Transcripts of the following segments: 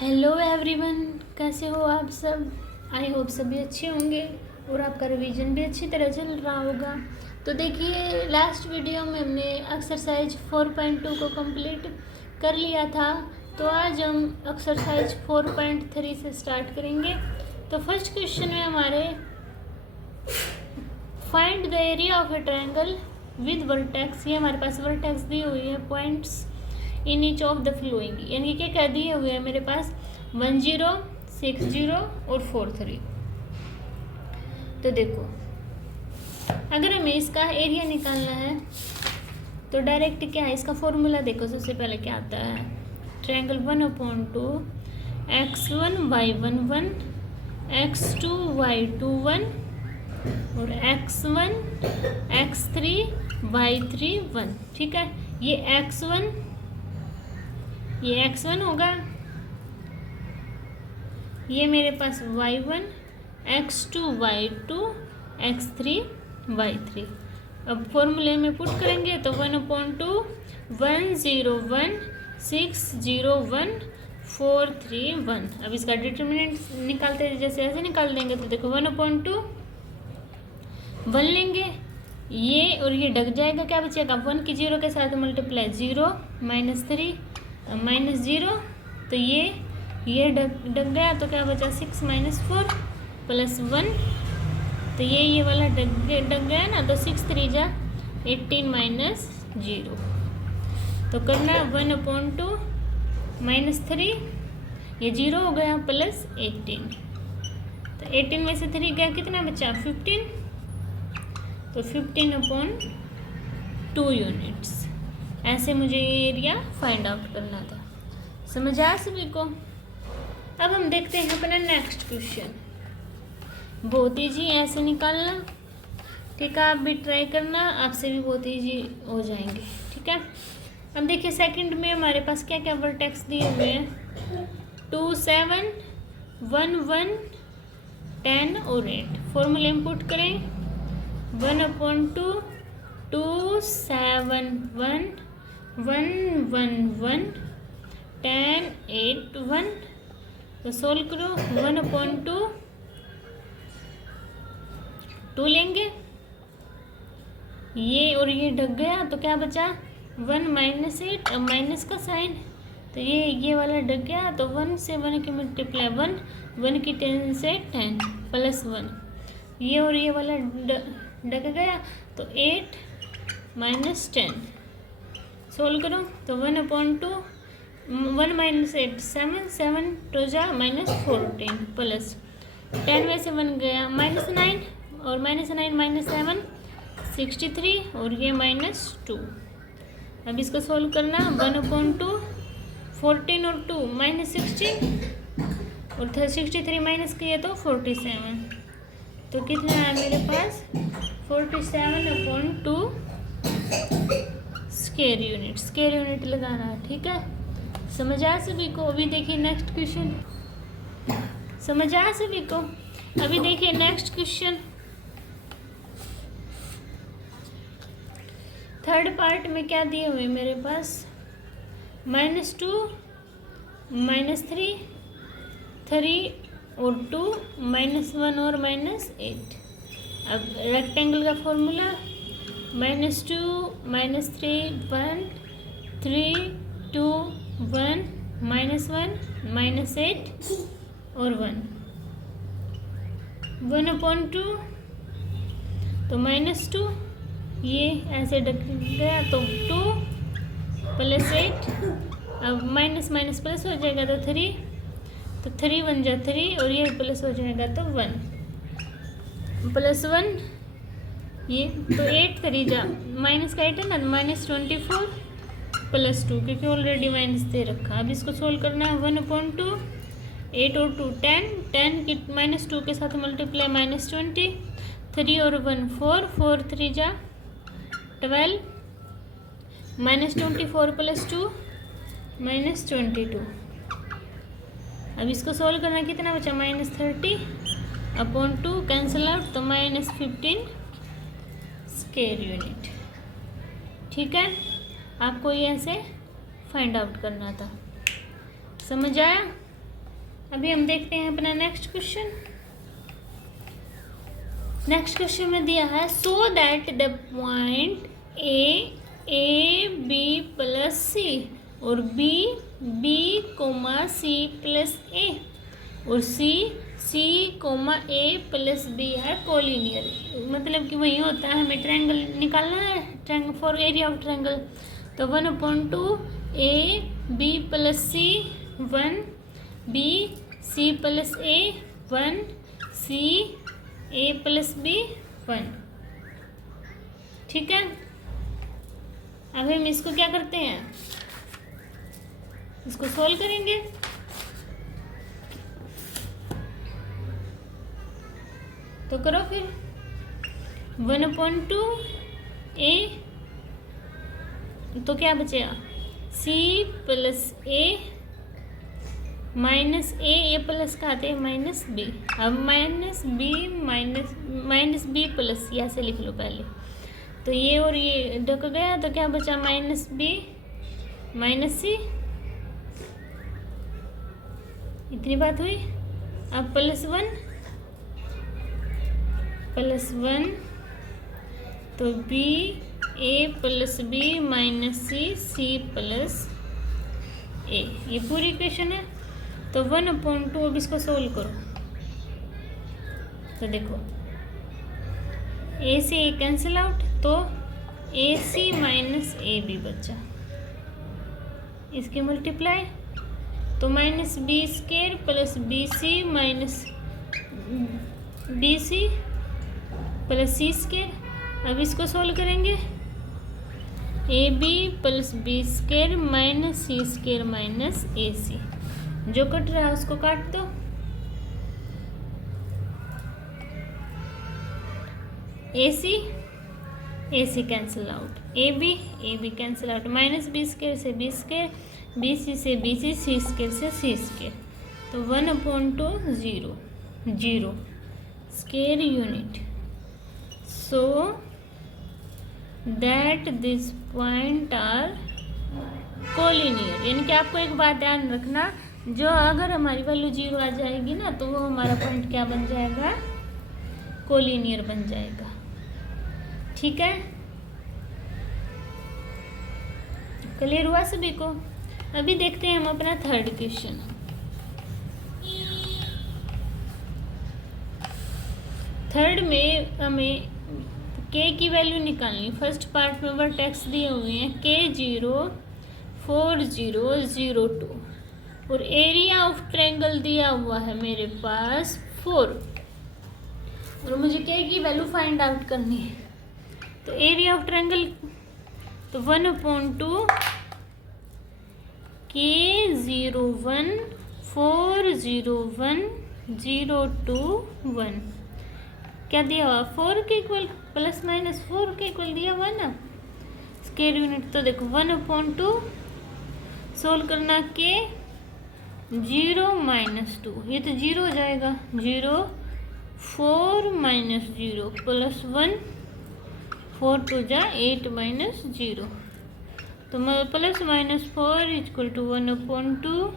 Hello everyone, कैसे हो आप सब। आई होप सभी अच्छे होंगे और आपका रिवीजन भी अच्छी तरह चल रहा होगा। तो देखिए, लास्ट वीडियो में हमने एक्सरसाइज 4.2 को कंप्लीट कर लिया था। तो आज हम एक्सरसाइज 4.3 से स्टार्ट करेंगे। तो फर्स्ट क्वेश्चन में हमारे find the area of A triangle with vertex. ये हमारे पास वर्टेक्स दी हुई है, points in each of the flowing, यानी कि क्या दिए हुए हैं मेरे पास 10, 60 और 43। तो देखो, अगर हमें इसका एरिया निकालना है तो डायरेक्ट क्या है, इसका फॉर्मूला देखो। सबसे पहले क्या आता है, triangle 1/2 x1 y1 1 x2 y2 1 और x1 x3 y3 1। ठीक है, ये x1 होगा, ये मेरे पास y1 x2 y2 x3 y3। अब फॉर्मूले में पुट करेंगे तो 1/2 101 601 431। अब इसका डिटर्मिनेंट निकालते हैं, जैसे ऐसे निकाल देंगे तो देखो 1/2 1 लेंगे, ये और ये ढक जाएगा, क्या बचेगा 1 की 0 के साथ मल्टीप्लाई 0 -3 -0, तो ये ढक गया, तो क्या बचा 6 - 4 + 1, तो ये वाला ढक गया ना, तो 6 3 जा 18 - 0। तो करना 1/2 -3, ये 0 हो गया, प्लस 18, तो 18 में से 3 गया, कितना बचा 15, तो 15/2 यूनिट्स। ऐसे मुझे ये एरिया फाइंड आउट करना था। समझ आया सभी को। अब हम देखते हैं अपना नेक्स्ट क्वेश्चन। बहुत ईजी ऐसे निकालना, ठीक है, आप भी ट्राई करना, आपसे भी बहुत ईजी हो जाएंगे। ठीक है, अब देखिए सेकंड में हमारे पास क्या क्या वर्टेक्स दिए हुए हैं, 2 7 1 1 10 और 8। फॉर्मूले में पुट करें 1/2 2 7 1 1 1 1 10 8 1। तो सोल्व करो, 1/2 2 लेंगे, ये और ये ढक गया, तो क्या बचा 1 -8। अब माइनस का साइन, तो ये वाला ढक गया, तो 1 से 1 की मल्टीप्लाई 1 की 10 से 10 + 1, ये और ये वाला ढक गया, तो 8 - 10। सोल्व करो तो 1/2 1 - 8 7 7 2 जा -14 प्लस 10 में से 1 गया -9 और -9 - 7 63 और ये -2। अब इसको सोल्व करना 1/2 14 और 2 -16 और 63 माइनस किए तो 47। तो कितना है मेरे पास 47/2 स्क्वायर यूनिट लगाना है। ठीक है, समझ आया सभी को। अभी देखिए नेक्स्ट क्वेश्चन, समझ आया सभी को। अभी देखिए नेक्स्ट क्वेश्चन, थर्ड पार्ट में क्या दिए हुए मेरे पास -2 -3 3 और 2 -1 और -8। अब रेक्टेंगल का फॉर्मूला -2 -3 1 3 2 1 -1 -8 और 1 1/2 तो -2, ये ऐसे ढक गया, तो 2 + 8। अब माइनस माइनस प्लस हो जाएगा, तो 3, तो 3 1 जा 3 और ये प्लस हो जाएगा, तो 1 + 1, ये तो 8 3 जा माइनस का 8 है ना, -24 + 2, क्योंकि ऑलरेडी माइनस दे रखा। अब इसको सोल्व करना है 1/2 8 और 2 10 की -2 के साथ मल्टीप्लाई -20 3 और 1 4 4 3 जा 12 -24 + 2 -22। अब इसको सोल्व करना, कितना बचा -30/2 कैंसिल आउट, तो -15 स्क्वायर यूनिट। ठीक है, आपको ये ऐसे फाइंड आउट करना था। समझ आया। अभी हम देखते हैं अपना नेक्स्ट क्वेश्चन। नेक्स्ट क्वेश्चन में दिया है so that the point A B plus C और B comma C plus A और C comma A plus B है कोलिनियर। मतलब कि वही होता है, हमें ट्रायंगल निकालना है, triangle for area of triangle. तो 1/2 A B plus C 1, B C plus A 1, C A plus B 1। ठीक है, अब हम इसको क्या करते हैं, इसको सोल्व करेंगे। तो करो फिर 1/2 ए, तो क्या बचेगा सी प्लस ए माइनस ए प्लस का आते हैं माइनस बी। अब माइनस बी प्लस यहाँ से लिख लो पहले। तो ये और ये ढक गया, तो क्या बचा माइनस बी माइनस सी, इतनी बात हुई। अब +1 तो B A plus B minus C plus A, ये पूरी इक्वेशन है। तो 1/2 अब इसको सोल्व करो। तो देखो ए से ए कैंसिल आउट, तो ए सी माइनस ए बी बचा, इसके मल्टीप्लाई तो minus B square plus B C minus B C plus C square. अब इसको सोल्व करेंगे, A B plus B square minus C square minus A C, जो कट रहा है उसको काट दो। A C cancel out, A B cancel out, minus B square से बी स्क्वायर, बी सी से बी सी, सी स्क्वायर से सी स्क्वायर। तो 1/2 0 square unit. So that this point are collinear. यानी कि आपको एक बात ध्यान रखना, जो अगर हमारी वैल्यू 0 आ जाएगी ना, तो वो हमारा पॉइंट क्या बन जाएगा, कोलिनियर बन जाएगा। ठीक है, क्लियर हुआ सभी को। अभी देखते हैं हम अपना थर्ड क्वेश्चन। थर्ड में हमें के की वैल्यू निकालनी। फर्स्ट पार्ट में वर्टेक्स दिए हुए हैं K0 4 0 0 2 और एरिया ऑफ ट्रायंगल दिया हुआ है मेरे पास 4 और मुझे के की वैल्यू फाइंड आउट करनी है। तो एरिया ऑफ ट्रायंगल तो 1/2 K01 4 0 1 0 2 1 क्या दिया हुआ 4 के इक्वल प्लस माइनस 4 के इक्वल दिया हुआ ना स्क्वायर यूनिट। तो देखो 1/2 सोल्व करना के 0 - 2 ये तो 0 हो जाएगा 0 4 - 0 प्लस 1 4 2 जा 8 - 0 तो plus minus 4 equal to 1/2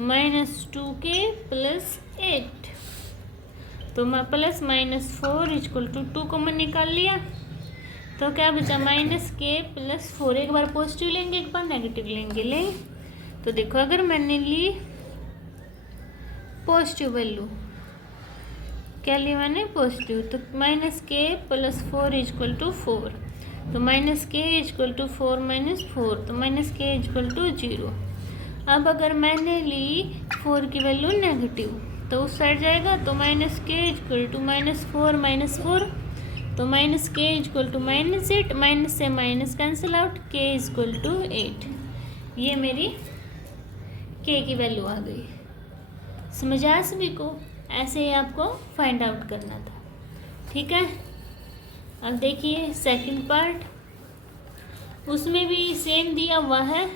-2k plus 8 तो मैं plus minus 4 equal to 2 common निकाल लिया तो क्या बचा -k प्लस 4। एक बार पॉजिटिव लेंगे एक बार नेगेटिव लेंगे तो देखो अगर मैंने ली पॉजिटिव वैल्यू क्या लिया मैंने पॉजिटिव तो -k प्लस 4 इक्वल टू 4 तो -k इक्वल टू 4 - 4 तो -k इक्वल टू 0। अब अगर मैंने ली 4 की वैल्यू नेगेटिव तो उस साइड जाएगा तो -k इक्वल टू -4 - 4 तो -k इक्वल टू -8 माइनस से minus cancel out k equal to 8। ये मेरी k की वैल्यू आ गई। समझ आया सभी को? ऐसे ही आपको फाइंड आउट करना था। ठीक है, अब देखिए सेकंड पार्ट उसमें भी सेम दिया हुआ है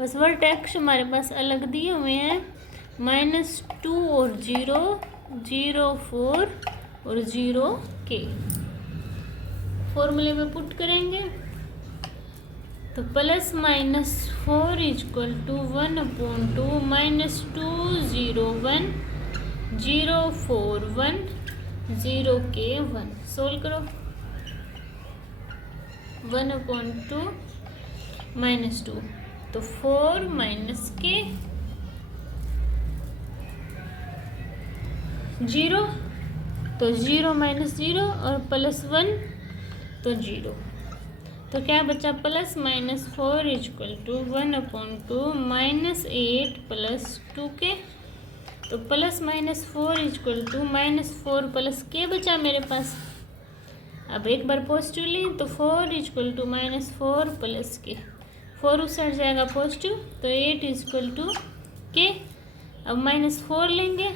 बस वर्टेक्स हमारे पास अलग दिए हुए हैं -2 और 0 0 4 और 0k फॉर्मूले में पुट करेंगे तो plus minus 4 equal to 1/2 minus 2 0 1 0 4 1 0 के 1 सोल्व करो। 1/2 माइनस 2 तो 4 माइनस के 0 तो 0 माइनस 0 और प्लस 1 तो 0 तो क्या बचा plus minus 4 equal to 1/2 minus 8 plus 2 k तो plus minus 4 equal to minus 4 plus k बचा मेरे पास। अब एक बार पॉजिटिव लें तो 4 इक्वल टू माइनस 4 प्लस के 4 उस साइड जाएगा पॉजिटिव तो 8 इक्वल टू के। अब माइनस 4 लेंगे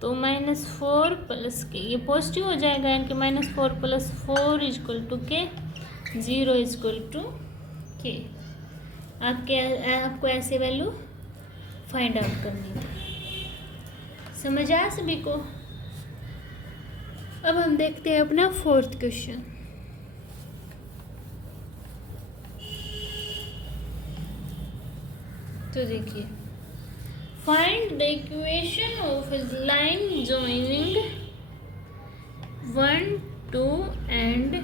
तो माइनस 4 प्लस के ये पॉजिटिव हो जाएगा यानी कि माइनस 4 प्लस 4 इक्वल टू के 0 इक्वल टू के। आपको ऐसे वैल्यू फाइंड आउट करनी थी। समझ आया सभी को? अब हम देखते हैं अपना 4th क्वेश्चन। तो देखिए, find the equation of line joining 1 2 and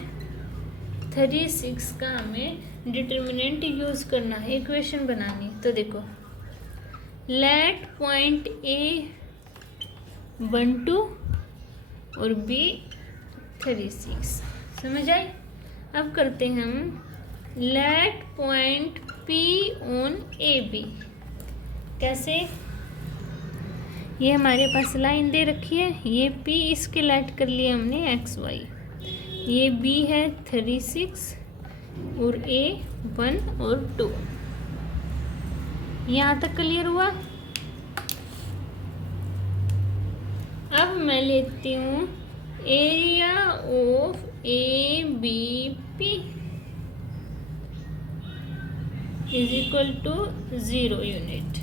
36 का हमें डिटर्मिनेंट यूज करना है, इक्वेशन बनानी। तो देखो, लेट पॉइंट ए 1 2 और बी 36 समझ आई। अब करते हैं हम let point P on A B. कैसे? ये हमारे पास लाइन दे रखी है, ये पी इसके लेट कर लिया हमने एक्स वाई, ये बी है 36 और ए 1 और 2। यहाँ तक क्लियर हुआ? अब मैं लेती हूँ area of A B P is equal to 0 unit.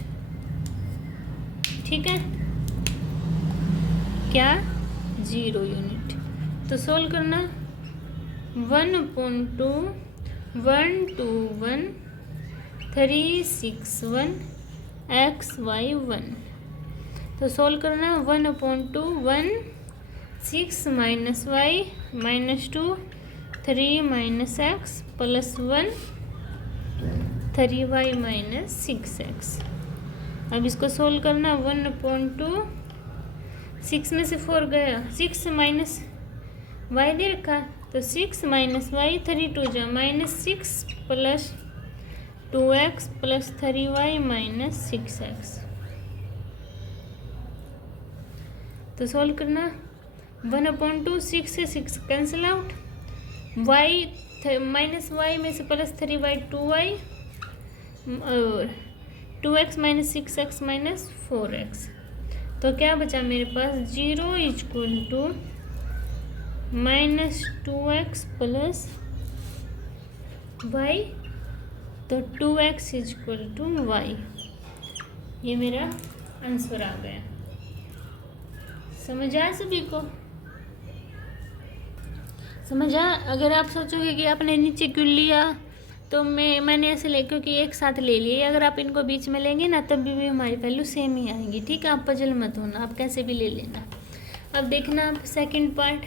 ठीक है, क्या 0 यूनिट। तो सोल्व करना 1/2 1 2 1 3 6 1 x y 1। तो सोल्व करना 1/2 1 6 minus y minus 2 3 minus x plus 1 3y minus 6x। अब इसको सोल्व करना 1/2 6 में से 4 गया, 6 माइनस वाई दे रखा तो 6 माइनस वाई 3 2 जा minus 6 plus 2x plus 3y minus 6x। तो सॉल्व करना 1/2 6 से 6 cancel out, y minus y में से प्लस 3y 2y और 2x minus 6x minus 4x। तो क्या बचा मेरे पास 0 equal to minus 2x plus y तो 2x इक्वल टू y। ये मेरा आंसर आ गया। समझ आया सभी को? समझ आया? अगर आप सोचोगे कि आपने नीचे क्यों लिया तो मैंने ऐसे ले क्योंकि एक साथ ले लिए। अगर आप इनको बीच में लेंगे ना तब भी हमारी वैल्यू सेम ही आएंगी। ठीक है, आप पजल मत होना, आप कैसे भी ले लेना। अब देखना आप second part,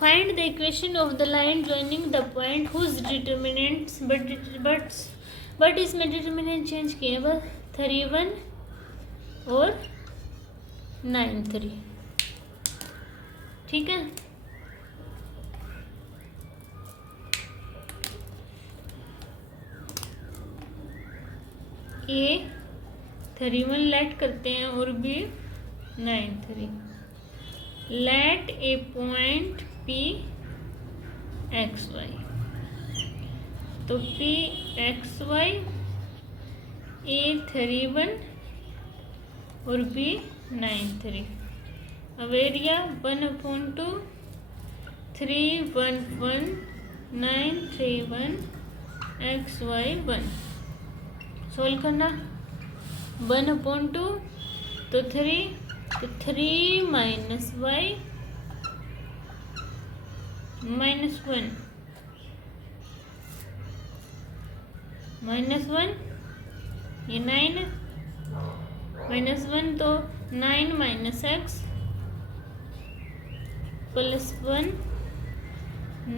find the equation of the line joining the point whose determinants but इसमें डिटर्मिनेंट चेंज किए बस 3 1 और 9 3। ठीक है, ए 3 1 लेट करते हैं और बी 9 3। लेट ए पॉइंट पी एक्स वाई, तो पी एक्स वाई ए 3 1 और बी 9 3। अब एरिया 1/2 3 1 1 9 3 1 एक्स वाई 1। सोल्व करना 1/2 तो 3 माइनस वाई माइनस 1 -1, ये 9 है, -1 तो 9 - x +1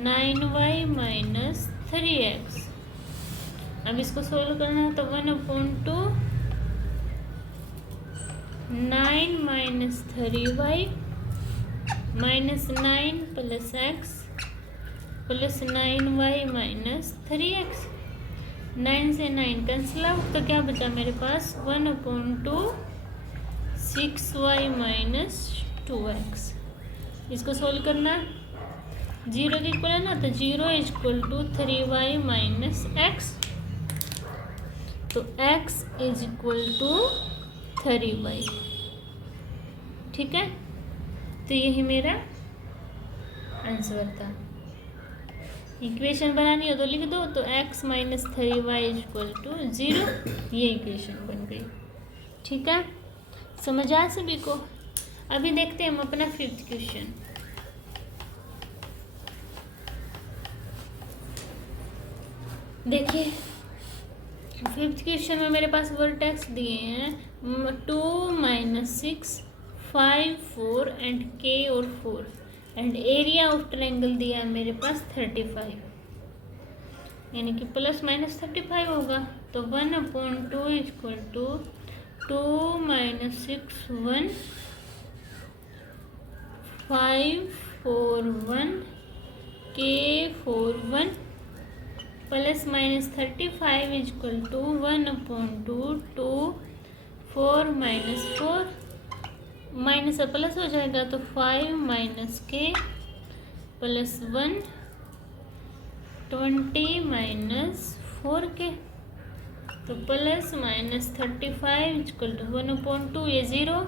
9y - 3x। अब इसको सोल्व करना है तो 1/2 9 - 3y -9 + x + 9y - 3x। 9 से 9 कैंसिल आउट, तो क्या बचा मेरे पास 1/2 6y - 2x। इसको सोल्व करना 0 के इक्वल है ना, तो 0 = 3y - x, तो x = 3y। ठीक है, तो यही मेरा आंसर था। इक्वेशन बनानी हो तो लिख दो, तो x - 3y = 0, ये इक्वेशन बन गई। ठीक है, समझ आया सभी को। अभी देखते हैं हम अपना 5th क्वेश्चन। देखिए 5th क्वेश्चन में मेरे पास वर्टेक्स दिए हैं 2 - 6 5 4 एंड k और 4 एंड एरिया ऑफ ट्रायंगल दिया है मेरे पास 35, यानी कि ±35 होगा। तो 1/2 = 2 - 6 1 5 4 1 k 4 1 ±35 = 1/2 2 4 - 4 माइनस प्लस हो जाएगा, तो 5 - k +1 20 - 4k, तो ±35 = 1/2, ये 0,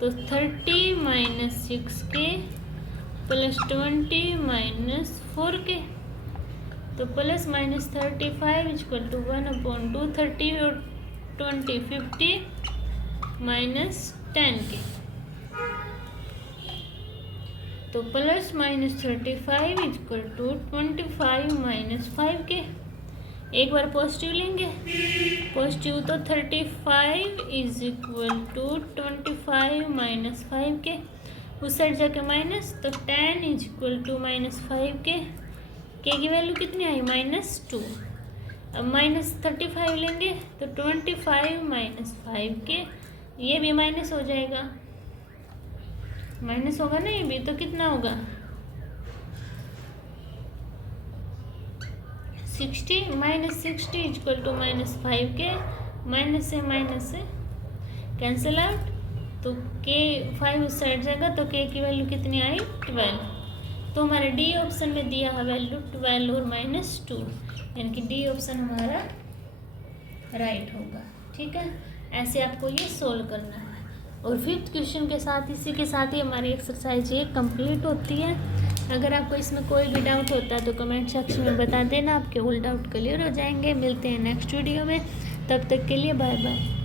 तो 30 - 6k +20 - 4k, तो ±35 = 1/2 30 और 20 50 - 10k, तो ±35 = 25 - 5k। एक बार पॉजिटिव लेंगे, पॉजिटिव तो 35 = 25 - 5k, उस साइड जाके माइनस, तो 10 = -5k। k की वैल्यू कितनी आई -2। अब -35 लेंगे तो 25 - 5k, ये भी माइनस हो जाएगा, माइनस होगा ना ये भी, तो कितना होगा 60 -60 = -5k, माइनस से कैंसिल आउट, तो k 5 उस साइड जाएगा, तो k की वैल्यू कितनी आई 12, तो हमारे डी ऑप्शन में दिया है वैल्यू 12 और -2, यानी कि डी ऑप्शन हमारा राइट होगा। ठीक है, ऐसे आपको ये सोल्व करना है। और 5th क्वेश्चन के साथ इसी के साथ ही हमारी एक्सरसाइज ये कंप्लीट होती है। अगर आपको इसमें कोई भी डाउट होता है तो कमेंट सेक्शन में बता देना, आपके ऑल डाउट क्लियर हो जाएंगे। मिलते हैं नेक्स्ट वीडियो में, तब तक के लिए बाय बाय।